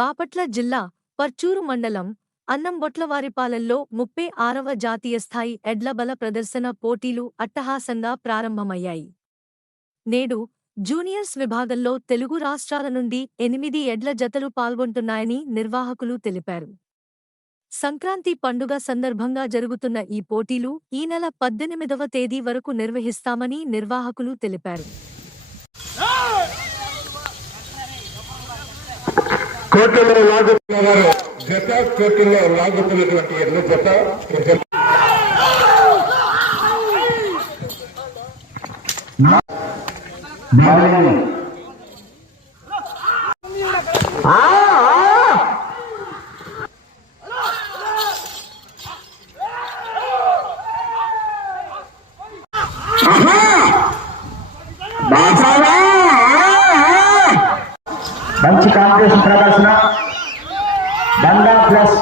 బాపట్ల జిల్లా పర్చూరు మండలం అన్నంబొట్లవారిపాలెంలో 36వ జాతీయ స్థాయి ఎడ్ల బల ప్రదర్శన పోటీలు అట్టహాసంగా ప్రారంభమయ్యాయి. నేడు జూనియర్స్ విభాగంలో తెలుగు రాష్ట్రాల నుండి 8 ఎడ్ల జతలు పాల్గొంటున్నాయని నిర్వాహకులు తెలిపారు. సంక్రాంతి పండుగ సందర్భంగా జరుగుతున్న ఈ పోటీలు ఈ నెల 18వ తేదీ వరకు నిర్వహిస్తామని నిర్వాహకులు తెలిపారు. కోర్టులో లాగుతున్నారు జత కోర్టులో లాగుతున్నటువంటి ఎడ్ల జత మంచి కాంపిటీషన్ ప్రదర్శన బండా ప్లస్